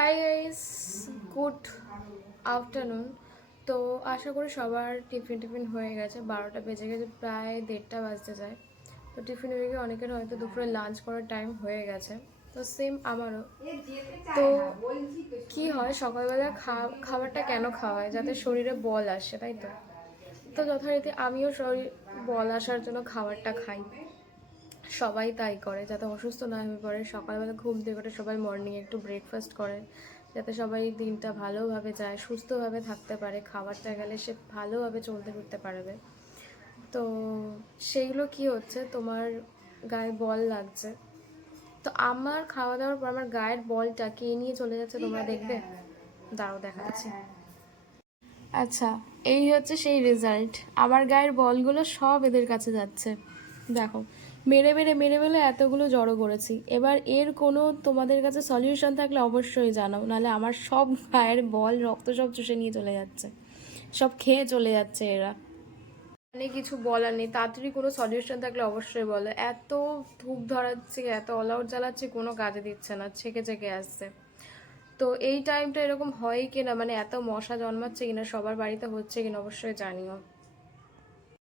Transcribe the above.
Hi guys, good afternoon. তো আশা করি সবার টিফিন হয়ে গেছে। 12টা বেজে গেছে, প্রায় 1:30 বাজতে যায়। তো টিফিন হয়ে গিয়ে অনেকের হয়তো দুপুরে লাঞ্চ করার টাইম হয়ে গেছে। তো সেম আমারও। তো কি হয়, সকালবেলা খাবারটা কেন খাওয়া হয়? যাতে শরীরে বল আসে, তাই তো। তো যথারীতি আমিও শরীর বল আসার জন্য খাবারটা খাই। সবাই তাই করে, যাতে অসুস্থ না হয়ে পড়ে। সকালবেলা ঘুম থেকে উঠে সবাই মর্নিংয়ে একটু ব্রেকফাস্ট করে, যাতে সবাই দিনটা ভালোভাবে যায়, সুস্থভাবে থাকতে পারে। খাবারটা গেলে সে ভালোভাবে চলতে ফিরতে পারবে। তো সেইগুলো কি হচ্ছে, তোমার গায়ে বল লাগছে। তো আমার খাওয়া দাওয়ার পর আমার গায়ের বলটা কে নিয়ে চলে যাচ্ছে তোমরা দেখবে? দাঁড়াও, দেখাচ্ছি। আচ্ছা, এই হচ্ছে সেই রেজাল্ট। আমার গায়ের বলগুলো সব এদের কাছে যাচ্ছে। দেখো, মেরে মেরে মেরে মেরে এতগুলো জড়ো করেছি। এবার এর কোনো তোমাদের কাছে সলিউশন থাকলে অবশ্যই জানাও, নাহলে আমার সব গায়ের বল রক্ত সব চুষে নিয়ে চলে যাচ্ছে, সব খেয়ে চলে যাচ্ছে এরা। মানে কিছু বলার নেই, তাড়াতাড়ি কোনো সলিউশন থাকলে অবশ্যই বলো। এত ধূপ ধরাচ্ছে, এত অল আউট জ্বালাচ্ছে, কোনো কাজে দিচ্ছে না, ছেকে ছেকে আসছে। তো এই টাইমটা এরকম হয় কিনা, মানে এত মশা জন্মাচ্ছে কিনা, সবার বাড়িতে হচ্ছে কিনা অবশ্যই জানিও।